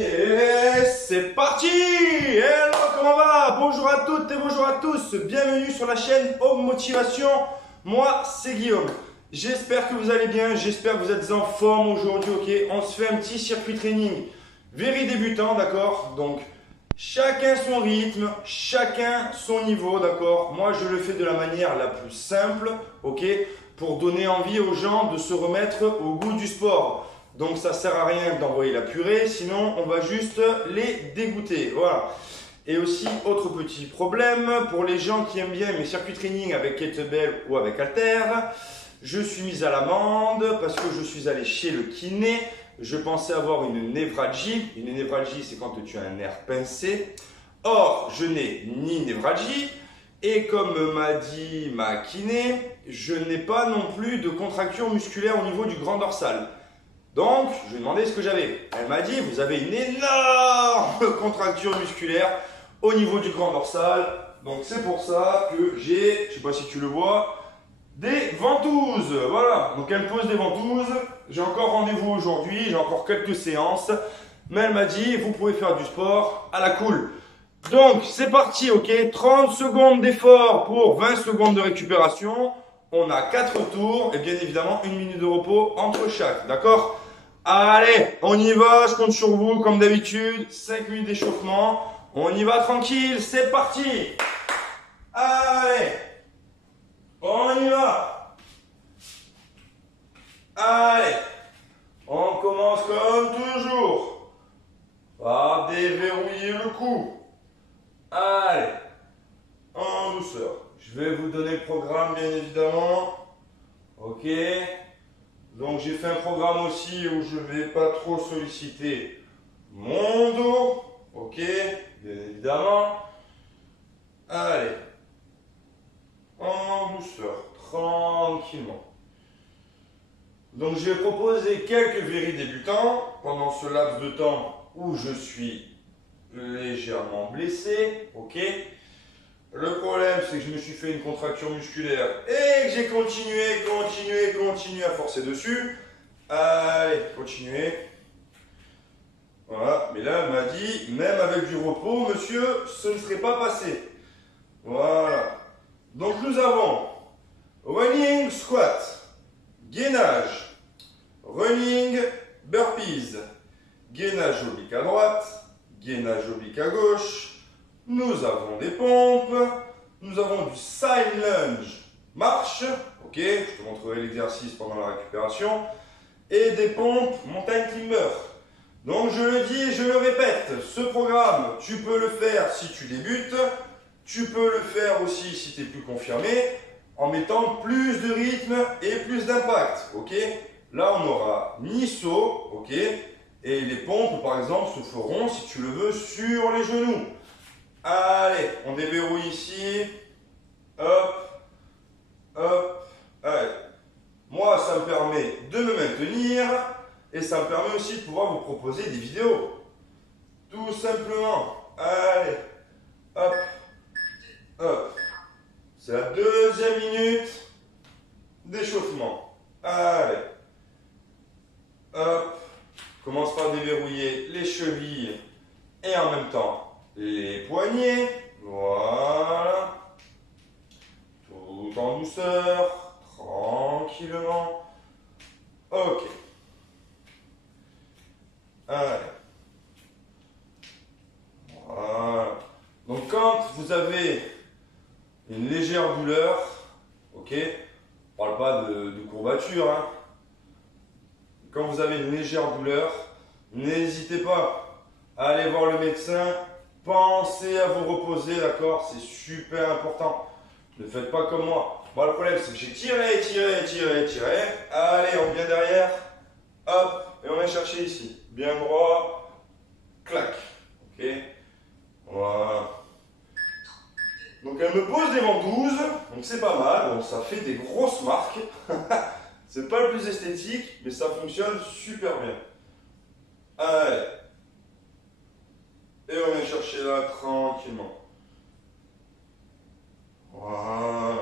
Et c'est parti! Hello, comment va? Bonjour à toutes et bonjour à tous. Bienvenue sur la chaîne Home Motivation. Moi, c'est Guillaume. J'espère que vous allez bien. J'espère que vous êtes en forme aujourd'hui. Ok, on se fait un petit circuit training very débutant, d'accord? Donc, chacun son rythme, chacun son niveau, d'accord? Moi, je le fais de la manière la plus simple, ok? Pour donner envie aux gens de se remettre au goût du sport. Donc ça sert à rien d'envoyer la purée, sinon on va juste les dégoûter. Voilà. Et aussi, autre petit problème, pour les gens qui aiment bien mes circuits training avec kettlebell ou avec halter, je suis mis à l'amende parce que je suis allé chez le kiné. Je pensais avoir une névralgie. Une névralgie, c'est quand tu as un nerf pincé. Or, je n'ai ni névralgie. Et comme m'a dit ma kiné, je n'ai pas non plus de contracture musculaire au niveau du grand dorsal. Donc, je lui ai demandé ce que j'avais. Elle m'a dit, vous avez une énorme contracture musculaire au niveau du grand dorsal. Donc, c'est pour ça que j'ai, je ne sais pas si tu le vois, des ventouses. Voilà, donc elle me pose des ventouses. J'ai encore rendez-vous aujourd'hui, j'ai encore quelques séances. Mais elle m'a dit, vous pouvez faire du sport à la cool. Donc, c'est parti, ok? 30 secondes d'effort pour 20 secondes de récupération. On a 4 tours et bien évidemment 1 minute de repos entre chaque, d'accord? Allez, on y va, je compte sur vous comme d'habitude. 5 minutes d'échauffement. On y va tranquille, c'est parti. Allez, on y va. Allez, on commence comme toujours par déverrouiller le cou. Allez, en douceur. Je vais vous donner le programme bien évidemment. Ok. Donc j'ai fait un programme aussi où je ne vais pas trop solliciter mon dos. Ok, bien évidemment. Allez, en douceur, tranquillement. Donc je vais proposer quelques véris débutants pendant ce laps de temps où je suis légèrement blessé. Ok. Le problème, c'est que je me suis fait une contracture musculaire et que j'ai continué à forcer dessus. Allez, continuez. Voilà, mais là, elle m'a dit, même avec du repos, monsieur, ce ne serait pas passé. Voilà. Donc, nous avons running squat, gainage, running burpees, gainage oblique à droite, gainage oblique à gauche. Nous avons des pompes, nous avons du side lunge, marche, ok, je te montrerai l'exercice pendant la récupération, et des pompes mountain climber. Donc je le dis et je le répète, ce programme, tu peux le faire si tu débutes, tu peux le faire aussi si tu es plus confirmé, en mettant plus de rythme et plus d'impact, ok. Là on aura ni saut, ok, et les pompes par exemple se feront, si tu le veux, sur les genoux. Allez, on déverrouille ici. Hop, hop, allez. Moi, ça me permet de me maintenir et ça me permet aussi de pouvoir vous proposer des vidéos. Tout simplement. Allez, hop, hop. C'est la deuxième minute d'échauffement. Allez, hop. Commence par déverrouiller les chevilles et en même temps les poignets, voilà, tout en douceur, tranquillement, ok, allez, voilà. Donc quand vous avez une légère douleur, ok, on ne parle pas de courbature, hein. Quand vous avez une légère douleur, n'hésitez pas à aller voir le médecin. Pensez à vous reposer, d'accord? C'est super important. Ne faites pas comme moi. Moi, le problème, c'est que j'ai tiré. Allez, on vient derrière. Hop, et on vient chercher ici. Bien droit. Clac. Ok? Voilà. Donc, elle me pose des ventouses. Donc, c'est pas mal. Bon, ça fait des grosses marques. C'est pas le plus esthétique, mais ça fonctionne super bien. Allez. Et on vient chercher là tranquillement. Voilà.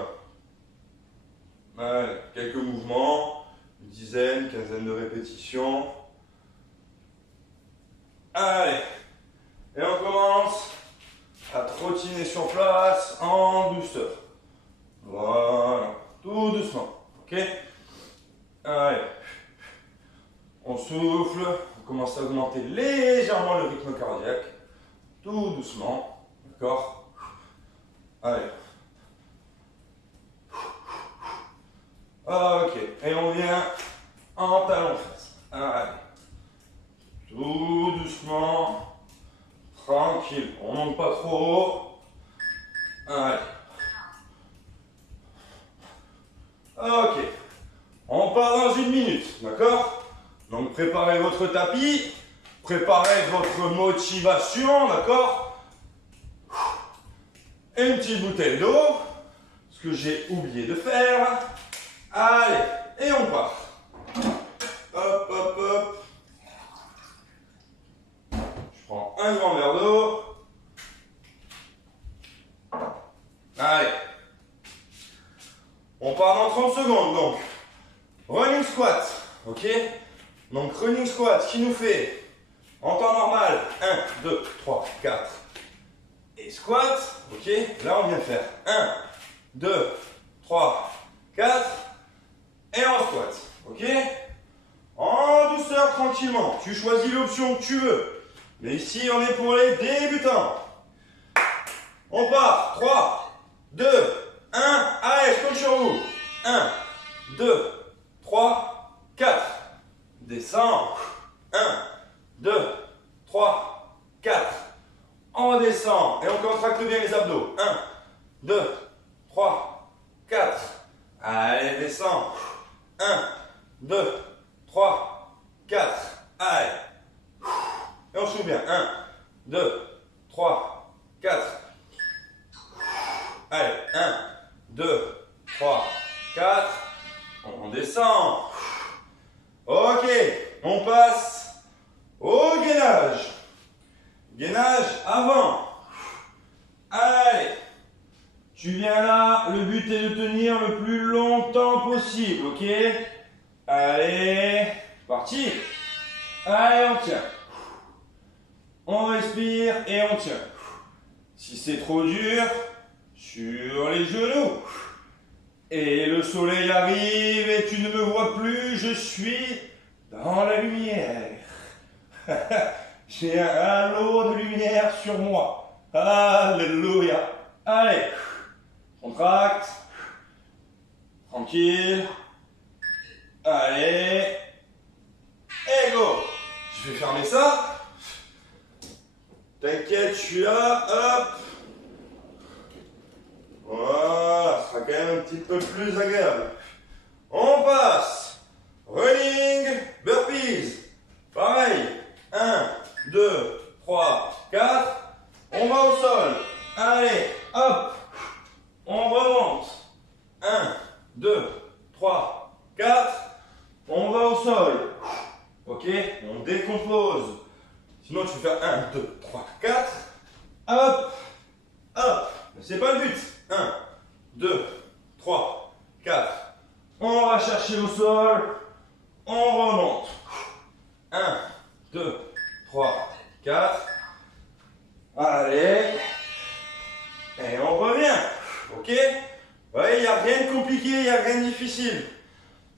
Allez, quelques mouvements, une dizaine, quinzaine de répétitions. Allez. Et on commence à trottiner sur place en douceur. Voilà. Tout doucement. Ok? Allez. On souffle. On commence à augmenter légèrement le rythme cardiaque. Tout doucement. D'accord? Allez. Ok. Et on vient en talon face. Allez. Tout doucement. Tranquille. On ne monte pas trop haut. Allez. Ok. On part dans 1 minute. D'accord? Donc préparez votre tapis. Préparez votre motivation. D'accord? Et une petite bouteille d'eau. Ce que j'ai oublié de faire. Allez. Et on part. Hop, hop, hop. Je prends un grand verre d'eau. Allez. On part dans 30 secondes. Donc, running squat. Ok? Donc, running squat qui nous fait, en temps normal, 1, 2, 3, 4. Et squat. Ok? Là, on vient faire 1, 2, 3, 4. Et en squat. Ok? En douceur, tranquillement. Tu choisis l'option que tu veux. Mais ici, on est pour les débutants. On part. 3, 2, 1. Allez, je compte sur vous. 1, 2, 3, 4. Descends. 1, 2, 3, 4. On descend. Et on contracte bien les abdos. 1, 2, 3, 4. Allez, descends. 1, 2, 3, 4. Allez. Et on souffle bien. 1, 2, 3, 4. Allez. 1, 2, 3, 4. On descend. Ok. On passe au gainage. Gainage avant. Allez. Tu viens là. Le but est de tenir le plus longtemps possible. Ok? Allez. Parti. Allez, on tient. On respire et on tient. Si c'est trop dur, sur les genoux. Et le soleil arrive et tu ne me vois plus, je suis dans la lumière. J'ai un halo de lumière sur moi. Alléluia. Allez, contracte. Tranquille. Allez. Et go. Je vais fermer ça. T'inquiète, je suis là, hop. Voilà, ce sera quand même un petit peu plus agréable. On passe. Running, burpees. Pareil. 1, 2, 3, 4. On va au sol. Allez, hop. On remonte. 1, 2, 3, 4. On va au sol. Ok, on décompose. Sinon, tu fais 1, 2, 3, 4. Hop, hop. Mais c'est pas le but. 1, 2, 3, 4. On va chercher au sol. On remonte. 1, 2, 3, 4. Allez. Et on revient. Ok? Ouais, il n'y a rien de compliqué, il n'y a rien de difficile.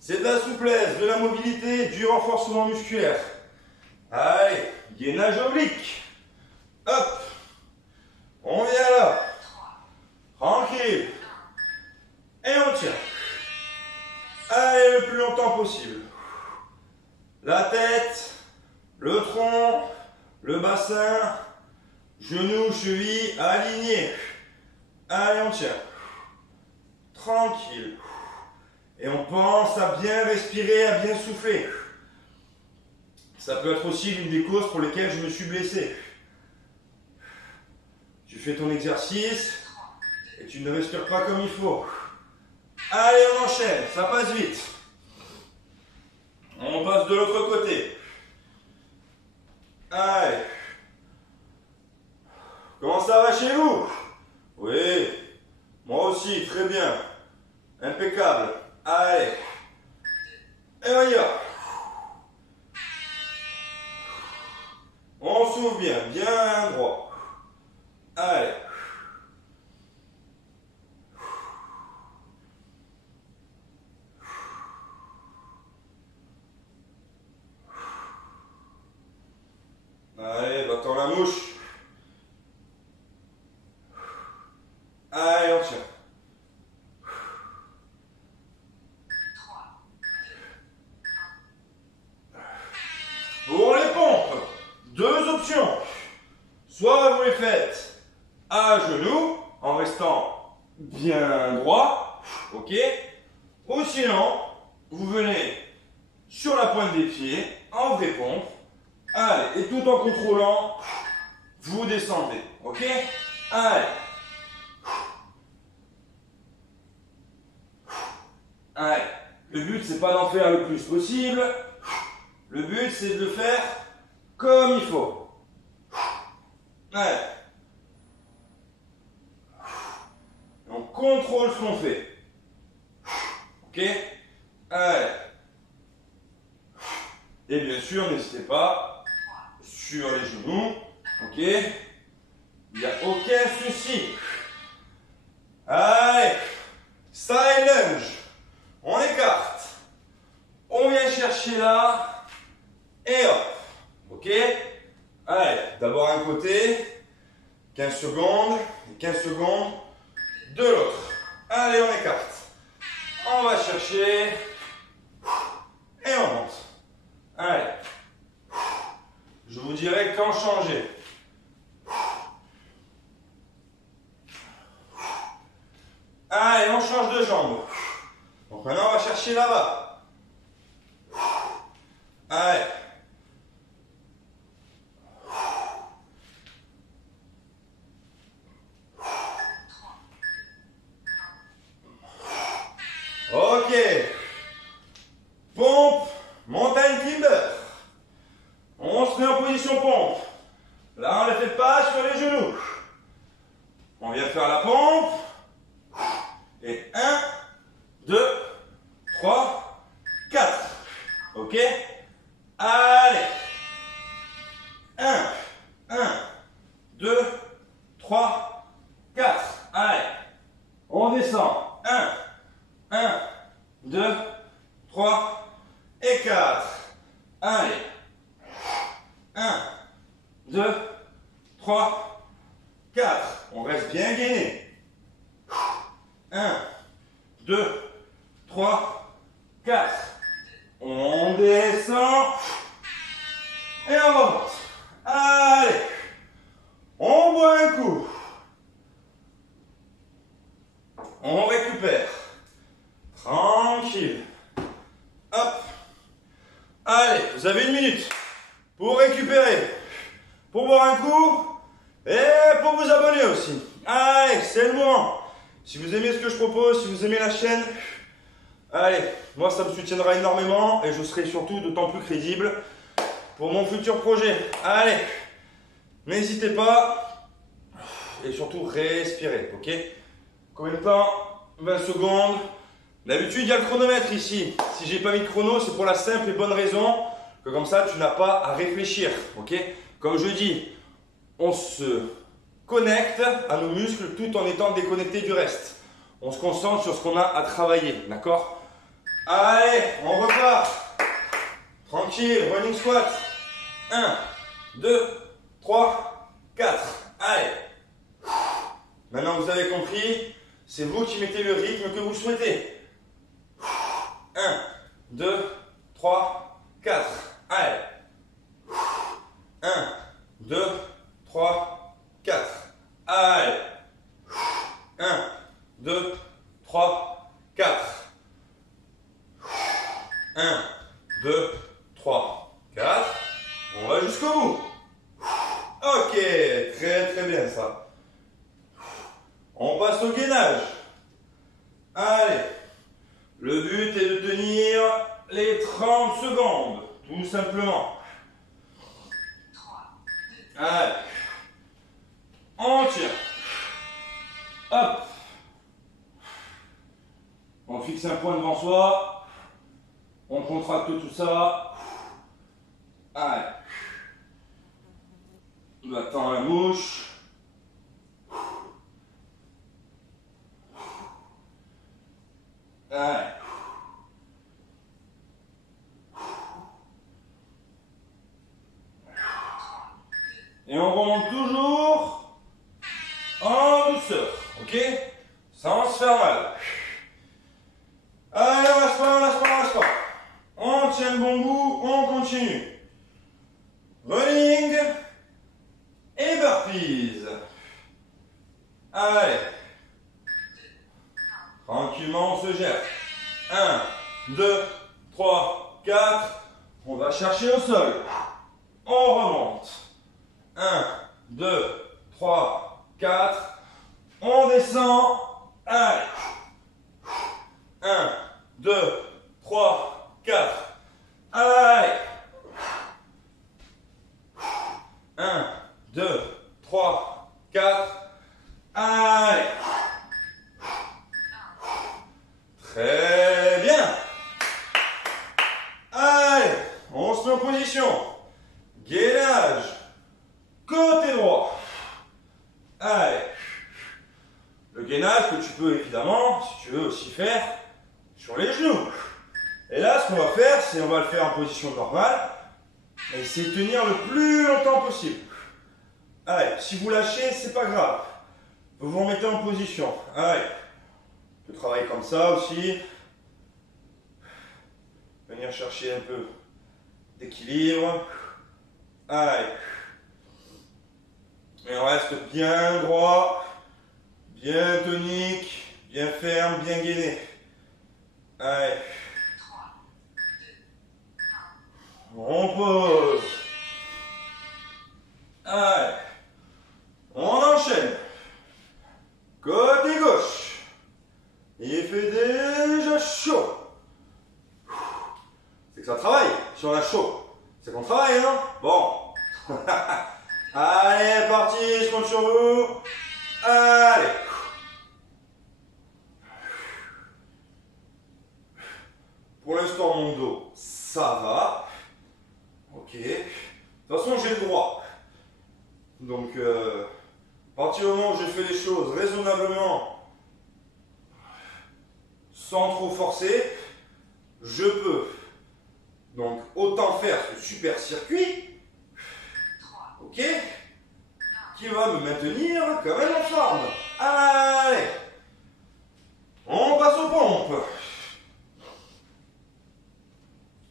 C'est de la souplesse, de la mobilité, du renforcement musculaire. Allez, gainage oblique. Hop. On vient là. Tranquille. Et on tient. Allez, le plus longtemps possible. La tête, le tronc, le bassin, genoux, chevilles alignés. Allez, on tient. Tranquille. Et on pense à bien respirer, à bien souffler. Ça peut être aussi l'une des causes pour lesquelles je me suis blessé. Tu fais ton exercice et tu ne respires pas comme il faut. Allez, on enchaîne, ça passe vite. On passe de l'autre côté. Allez. Comment ça va chez vous? Oui, moi aussi, très bien. Impeccable. Allez. Et on y va. On souffle bien, bien droit. Allez. Allez, va-t'en la mouche. Allez, on tient. Pour les pompes, deux options. Soit vous les faites à genoux, en restant bien droit, ok. Ou sinon, vous venez sur la pointe des pieds, en vraie pompe. Allez, et tout en contrôlant, vous descendez, ok. Allez. Allez. Le but, c'est pas d'en faire le plus possible. Le but, c'est de le faire comme il faut. Allez. On contrôle ce qu'on fait. Ok? Allez. Et bien sûr, n'hésitez pas sur les genoux. Ok? Il n'y a aucun souci. Allez. Side lunge. On écarte. On vient chercher là. Et hop, ok. Allez, d'abord un côté, 15 secondes, et 15 secondes de l'autre. Allez, on écarte. On va chercher, et on monte. Allez, je vous dirai quand changer. Allez, on change de jambe. Donc maintenant, on va chercher là-bas. Allez. Ok. Pompe, montagne climber. On se met en position pompe. Là, on ne la fait pas sur les genoux. On vient faire la pompe. Et 1, 2, 3, 4. Ok. Allez. 1, 2, 3, 4. Allez. On descend. 1, 2, 3 et 4. Allez. 1, 2, 3, 4. On reste bien gainé. 1, 2, 3, 4. On descend. Et on remonte. Allez. On boit un coup. On récupère. Tranquille. Hop. Allez, vous avez une minute pour récupérer, pour boire un coup et pour vous abonner aussi. Allez, c'est le moment. Si vous aimez ce que je propose, si vous aimez la chaîne, allez, moi ça me soutiendra énormément et je serai surtout d'autant plus crédible pour mon futur projet. Allez, n'hésitez pas et surtout respirez, ok? Combien de temps? 20 secondes. D'habitude, il y a le chronomètre ici. Si j'ai pas mis de chrono, c'est pour la simple et bonne raison que comme ça, tu n'as pas à réfléchir, ok? Comme je dis, on se connecte à nos muscles tout en étant déconnecté du reste. On se concentre sur ce qu'on a à travailler, d'accord? Allez, on repart. Tranquille, running squat. 1, 2, 3, 4. Allez. Maintenant, vous avez compris, c'est vous qui mettez le rythme que vous souhaitez. 1, 2, 3, 4. Allez. 1, 2, 3, 4. Allez. 1, 2, 3, 4. 1, 2, 3, 4. On va jusqu'au bout. Ok, très très bien ça. On passe au gainage. Allez. Le but est de tenir les 30 secondes, tout simplement. Allez. On tire. Hop. On fixe un point devant soi. On contracte tout ça. Allez. Va-t'en la bouche. Allez. Et on remonte toujours en douceur, ok? Sans se faire mal. Allez, on lâche pas, on lâche pas, on lâche pas. On tient le bon bout, on continue. Running et burpees. Allez. Tranquillement, on se gère. 1, 2, 3, 4. On va chercher au sol. On remonte. 1, 2, 3, 4. On descend. Allez. 1, 2, 3, 4. Allez. 1, 2, 3, 4. Allez. Très bien. Allez, on se met en position. Gainage. Côté droit. Allez. Le gainage que tu peux évidemment, si tu veux aussi faire, sur les genoux. Et là, ce qu'on va faire, c'est on va le faire en position normale. Et essayer de tenir le plus longtemps possible. Allez, si vous lâchez, c'est pas grave. Vous vous remettez en position. Allez. On peut travailler comme ça aussi. Venir chercher un peu d'équilibre. Allez. Et on reste bien droit, bien tonique, bien ferme, bien gainé. Allez. On pose. Allez. On enchaîne. Côté gauche. Il fait déjà chaud. C'est que ça travaille. Si on a chaud, c'est qu'on travaille, non? Bon. Allez, parti, je compte sur vous. Allez. Pour l'instant, mon dos, ça va. Ok. De toute façon, j'ai le droit. Donc, à partir du moment où je fais les choses raisonnablement, sans trop forcer, je peux. Donc, autant faire ce super circuit, ok, qui va me maintenir quand même en forme. Allez, on passe aux pompes.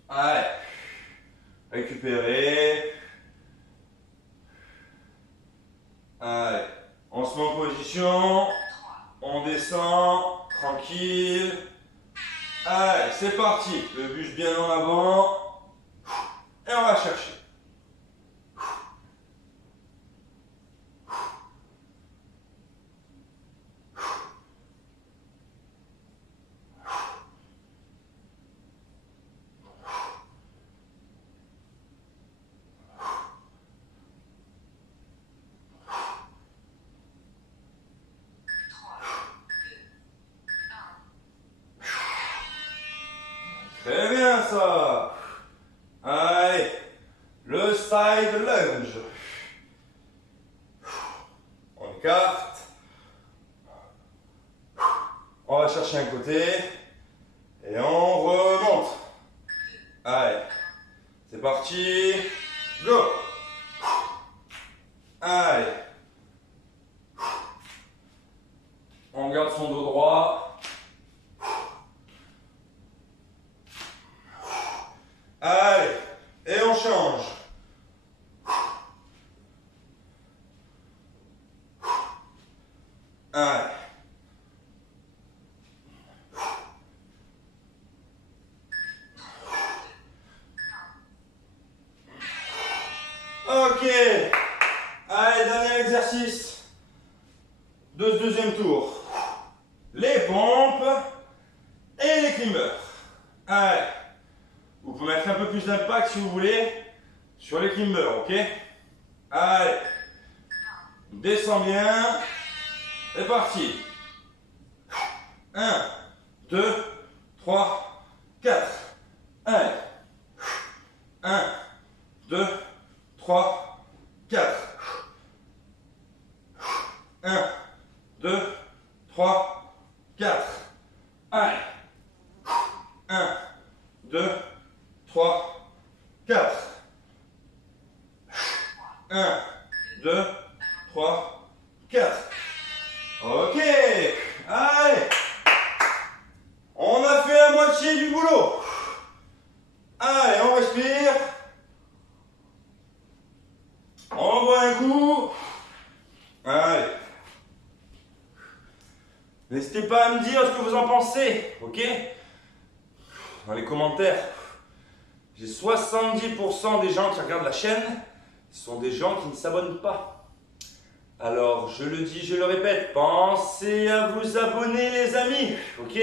Allez, récupérer. Allez, on se met en position, on descend, tranquille. Allez, c'est parti, le buste bien en avant, et on va chercher. Très bien ça. Allez, le side lunge. On écarte. On va chercher un côté. Et on remonte. Allez, c'est parti. Go. Allez. On garde son dos droit. Allez, et on change. Allez. Ok. Allez, dernier exercice de ce deuxième tour. Les pompes et les climbers. Allez. Vous pouvez mettre un peu plus d'impact si vous voulez sur les climbers, ok? Allez, descends bien, c'est parti. 1, 2, 3, 4. Allez. 1, 2, 3, 4. 1, 2, 3, 4. Allez. 1, 2, 3, 4. 1, 2, 3, 4. Ok. Allez. On a fait la moitié du boulot. Allez, on respire. On boit un coup. Allez. N'hésitez pas à me dire ce que vous en pensez, ok? Dans les commentaires. J'ai 70% des gens qui regardent la chaîne, ce sont des gens qui ne s'abonnent pas. Alors, je le dis, je le répète, pensez à vous abonner les amis, ok?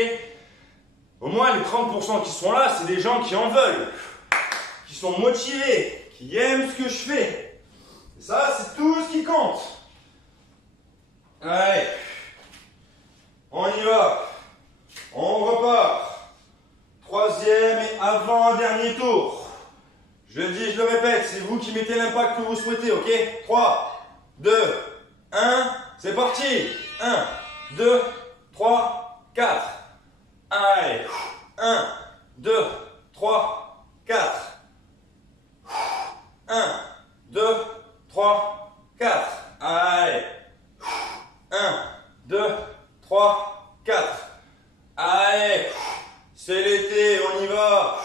Au moins les 30% qui sont là, c'est des gens qui en veulent, qui sont motivés, qui aiment ce que je fais. Et ça, c'est tout ce qui compte. Allez, on y va. On repart. Troisième et avant-dernier tour. Je le dis, je le répète, c'est vous qui mettez l'impact que vous souhaitez, ok? 3, 2, 1, c'est parti. 1, 2, 3, 4. Allez. 1, 2, 3, 4. 1, 2, 3, 4. Allez. 1, 2, 3, 4. Allez. C'est l'été, on y va.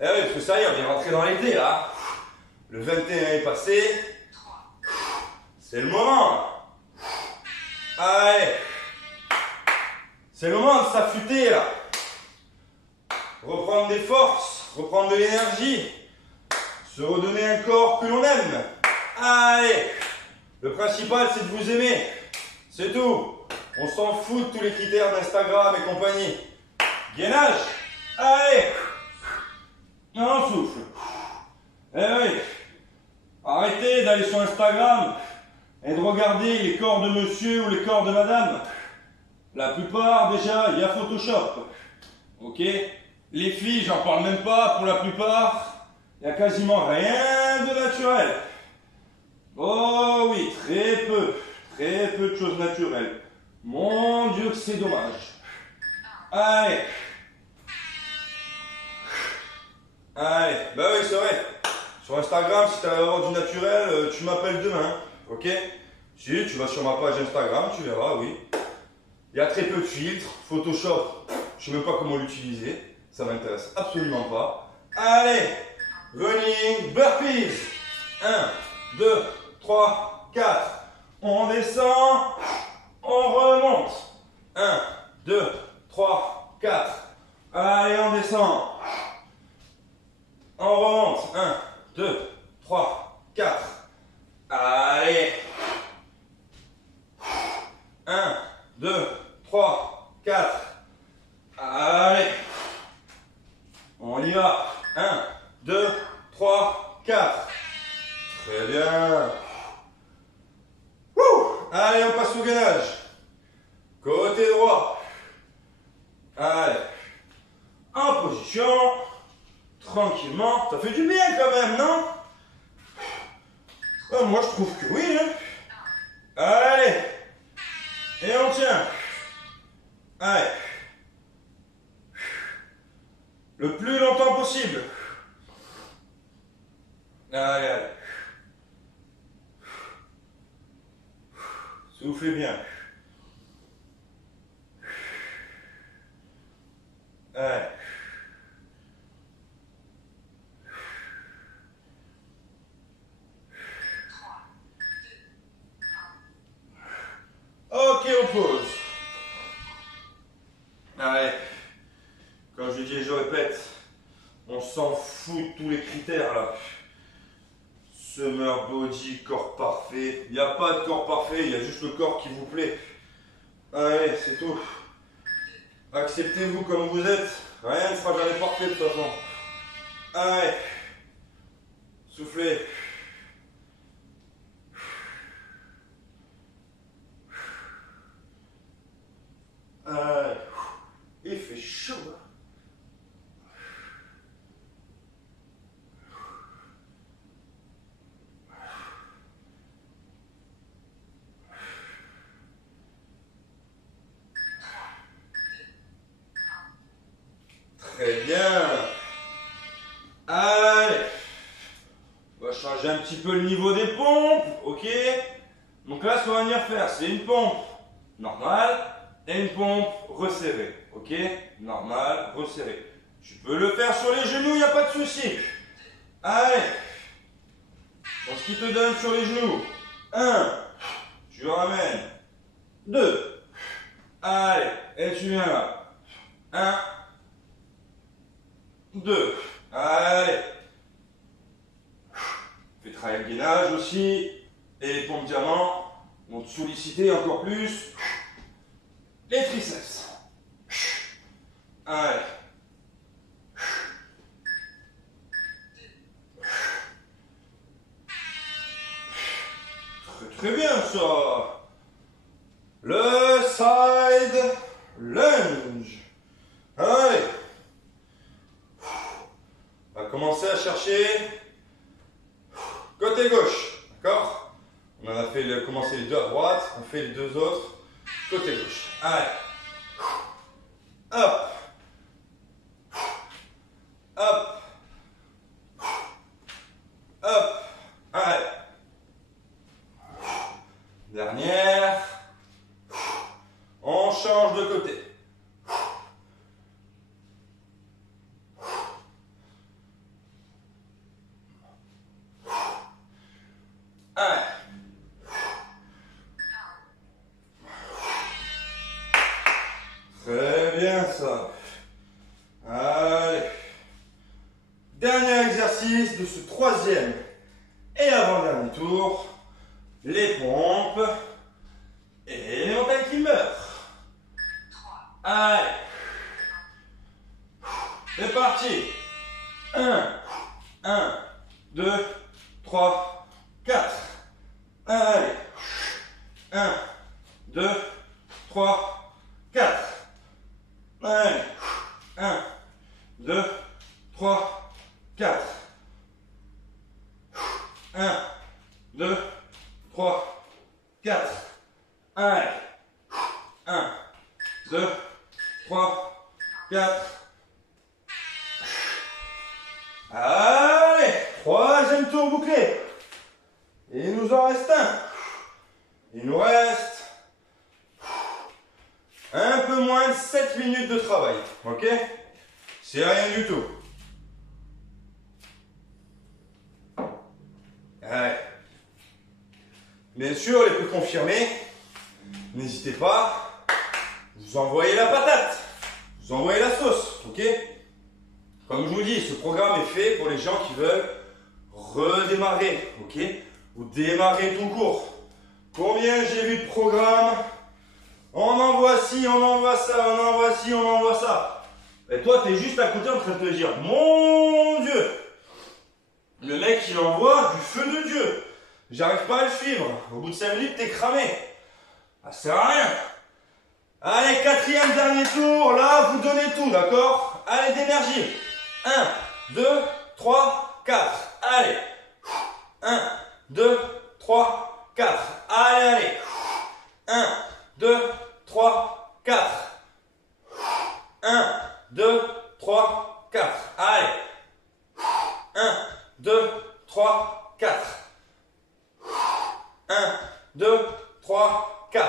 Eh oui, parce que ça y est, on est rentré dans l'été là. Le 21 est passé. C'est le moment. Allez. C'est le moment de s'affûter là. Reprendre des forces, reprendre de l'énergie. Se redonner un corps que l'on aime. Allez. Le principal, c'est de vous aimer. C'est tout. On s'en fout de tous les critères d'Instagram et compagnie. Gainage. Allez. On souffle. Eh oui. Arrêtez d'aller sur Instagram et de regarder les corps de monsieur ou les corps de madame. La plupart, déjà, il y a Photoshop. Ok? Les filles, j'en parle même pas, pour la plupart, il n'y a quasiment rien de naturel. Oh oui, très peu de choses naturelles. Mon Dieu que c'est dommage. Allez. Allez, bah oui, c'est vrai. Sur Instagram, si tu as avoir du naturel, tu m'appelles demain. Ok? Si, tu vas sur ma page Instagram, tu verras, oui. Il y a très peu de filtres. Photoshop, je sais même pas comment l'utiliser. Ça m'intéresse absolument pas. Allez, running burpees. 1, 2, 3, 4. On descend, on remonte. 1, 2, 3, 4. Allez, on descend. On remonte. 1, 2, 3, 4. Allez. 1, 2, 3, 4. Allez. On y va. 1, 2, 3, 4. Très bien. Wouh. Allez, on passe au gainage. Côté droit. Allez. En position. Tranquillement. Ça fait du bien quand même, non? Moi, je trouve que oui. Hein. Allez. Et on tient. Allez. Le plus longtemps possible. Allez, allez. Soufflez bien. Allez. Ok, on pose. Allez. Comme je dis et je répète, on s'en fout de tous les critères là. Summer body, corps parfait. Il n'y a pas de corps parfait, il y a juste le corps qui vous plaît. Allez, c'est tout. Acceptez-vous comme vous êtes. Rien ne sera jamais parfait de toute façon. Allez. Soufflez. Allez. Il fait chaud. Très bien. Allez. On va changer un petit peu le niveau des pompes. Ok. Donc là, ce qu'on va venir faire, c'est une pompe normale et une pompe resserrée. Ok. Normale, resserrée. Tu peux le faire sur les genoux, il n'y a pas de souci. Allez. Pour ce qui te donne sur les genoux. 1. Tu le ramènes. 2. Allez. Et tu viens là. 1. 2. Allez. Fais travailler le gainage aussi. Et les pompes diamants vont te solliciter encore plus les triceps. Allez. Très bien ça. Le side lunge. Allez. On va commencer à chercher côté gauche. D'accord? On en a fait commencer les deux à droite. On fait les deux autres côté gauche. Allez. Hop. Hop. Hop. Allez. Dernière. On change de côté. Allez. Très bien ça. Allez. Dernier exercice de ce troisième et avant-dernier tour. Les pompes et les mountain climbers. Allez. C'est parti. 1, 2, 3, 4. Allez. 1, 2, 3, 4. Allez. 1, 2, 3, 4. 1, 2, 3, 4. Allez. 1, 2, 3, 4. Allez. Troisième tour bouclé. Et il nous en reste un. Il nous reste un peu moins de 7 minutes de travail. Ok? C'est rien du tout. Allez. Bien sûr, les plus confirmés, n'hésitez pas, vous envoyez la patate, vous envoyez la sauce, ok? Comme je vous dis, ce programme est fait pour les gens qui veulent redémarrer, ok? Ou démarrer tout court. Combien j'ai vu de programmes? On envoie ci, on envoie ça, on envoie ci, on envoie ça. Et toi, tu es juste à côté en train de te dire, mon Dieu! Le mec, il envoie du feu de Dieu. J'arrive pas à le suivre. Au bout de 5 minutes, t'es cramé. Ça sert à rien. Allez, quatrième dernier tour. Là, vous donnez tout, d'accord? Allez, d'énergie. 1, 2, 3, 4. Allez. 1, 2, 3, 4. Allez, allez. 1, 2, 3, 4. 1, 2, 3, 4. Allez. 1, 2, 3, 4. 1, 2, 3, 4.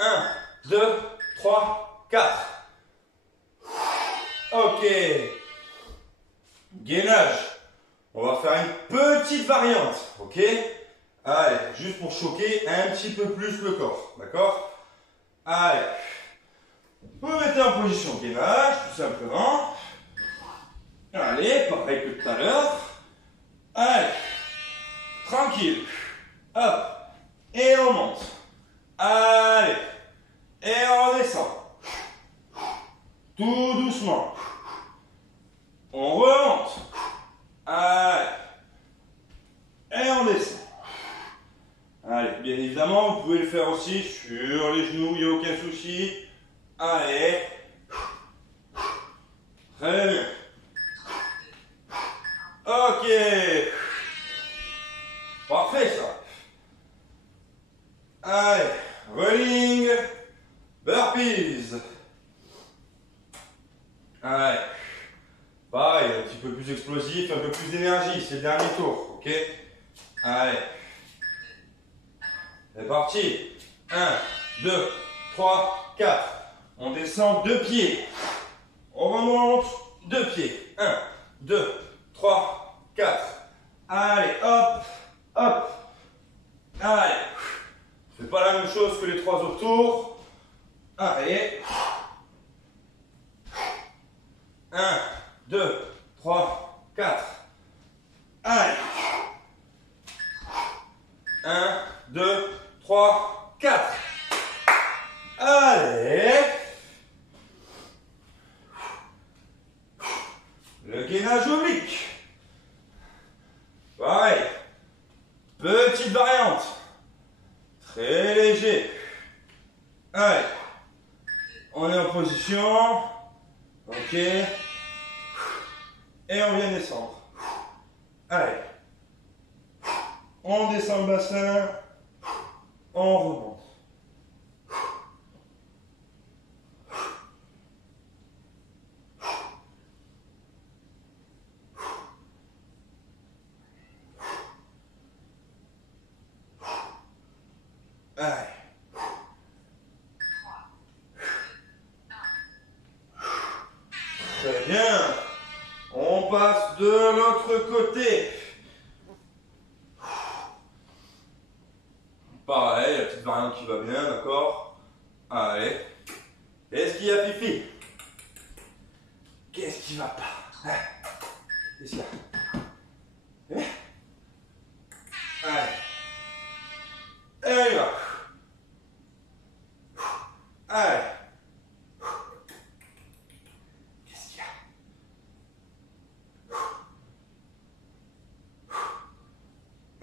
1, 2, 3, 4. Ok. Gainage. On va faire une petite variante. Ok. Allez, juste pour choquer un petit peu plus le corps. D'accord? Allez. Vous vous mettez en position gainage, tout simplement. Allez, pareil que tout à l'heure. Allez. Tranquille. Hop. Et on monte. Allez. Et on redescend. Tout doucement. On remonte. Allez. Et on descend. Allez, bien évidemment, vous pouvez le faire aussi sur les genoux, il n'y a aucun souci. Allez. Très bien. Ok. Parfait ça. Allez, rolling, burpees. plus d'énergie, c'est le dernier tour, ok? Allez. C'est parti. 1, 2, 3, 4. On descend 2 pieds. On remonte 2 pieds. 1, 2, 3, 4. Allez, hop, hop. Allez. On ne fait pas la même chose que les 3 autres tours. Allez. 1, 2, 3, 4. Allez. 1, 2, 3, 4. Allez. Le gainage oblique. Pareil. Petite variante. Très léger. Allez. On est en position. Ok. Et on vient descendre. Allez. On descend le bassin. On remonte. Allez. Très bien. On passe de l'autre côté. Pareil, la petite variante qui va bien, d'accord? Allez. Qu'est-ce qu'il y a, Fifi? Qu'est-ce qui va pas? Qu'est-ce qu'il y a? Allez. Et on y va. Allez. Qu'est-ce qu'il y a?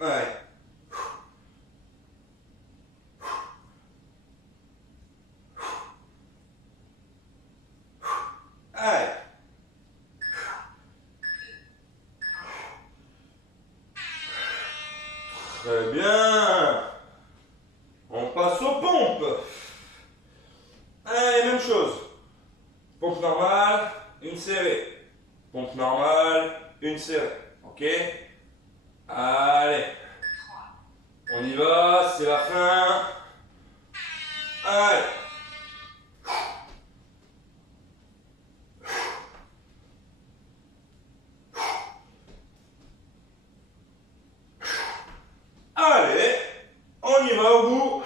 Allez. Allez. Très bien. On passe aux pompes. Allez, même chose. Pompe normale, une serrée. Pompe normale, une serrée. Ok? Allez. On y va, c'est la fin. Allez. Allez, on y va au bout.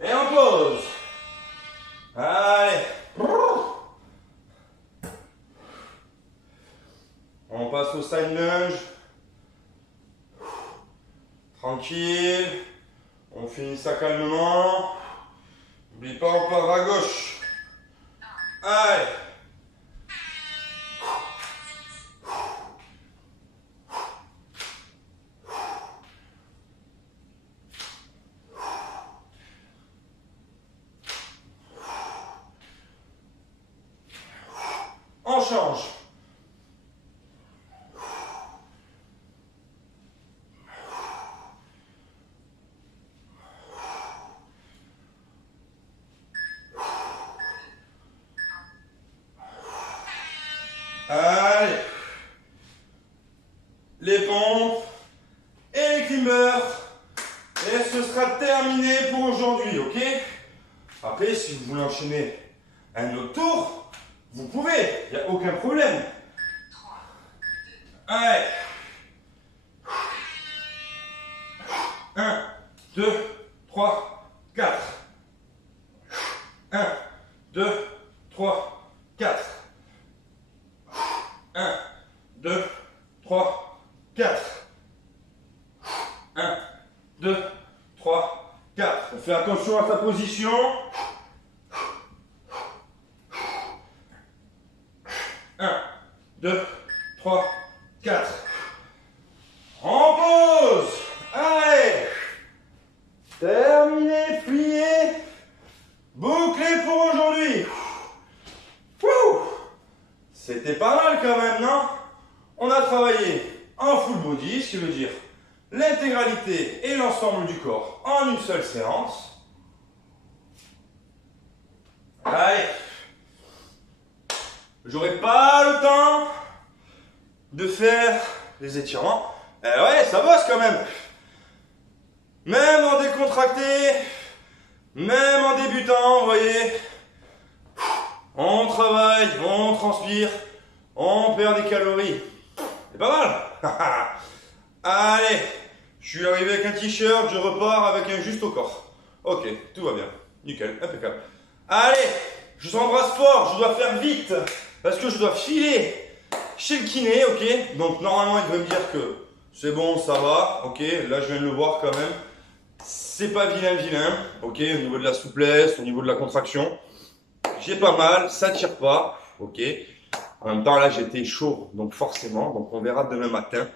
Et on pose. Allez. On passe au side lunge. Tranquille. On finit ça calmement. N'oublie pas, on part à gauche. Allez. On change. Allez. Les pompes et les climbers. Et ce sera terminé pour aujourd'hui, ok? Après, si vous voulez enchaîner un autre tour, vous pouvez, il n'y a aucun problème. Allez. 1, 2, 3, 4. 1, 2, 3, 4. 1, 2, 3, 4. 1, 2, 3, 4. On fait attention à sa position. 1, 2, 3, 4. On pose. Allez. Terminé, plié. Bouclé pour aujourd'hui. C'était pas mal quand même, non? On a travaillé ce qui veut dire l'intégralité et l'ensemble du corps en une seule séance. Allez, j'aurai pas le temps de faire les étirements. Eh ouais, ça bosse quand même. Même en décontracté, même en débutant, vous voyez, on travaille, on transpire, on perd des calories. C'est pas mal. Allez, je suis arrivé avec un t-shirt, je repars avec un juste au corps. Ok, tout va bien. Nickel, impeccable. Allez, je vous embrasse fort, je dois faire vite, parce que je dois filer chez le kiné, ok. Donc normalement, il devrait me dire que c'est bon, ça va, ok. Là, je viens de le voir quand même. C'est pas vilain, ok. Au niveau de la souplesse, au niveau de la contraction, j'ai pas mal, ça tire pas, ok. En même temps, là, j'étais chaud, donc forcément, donc on verra demain matin.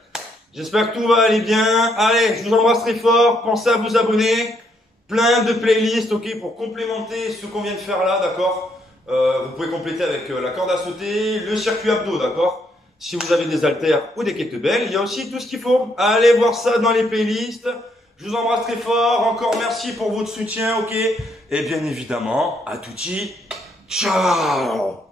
J'espère que tout va aller bien. Allez, je vous embrasse très fort. Pensez à vous abonner. Plein de playlists, ok, pour complémenter ce qu'on vient de faire là, d'accord. Vous pouvez compléter avec la corde à sauter, le circuit abdos, d'accord. Si vous avez des haltères ou des kettlebells, il y a aussi tout ce qu'il faut. Allez voir ça dans les playlists. Je vous embrasse très fort. Encore merci pour votre soutien, ok. Et bien évidemment, à tutti. Ciao.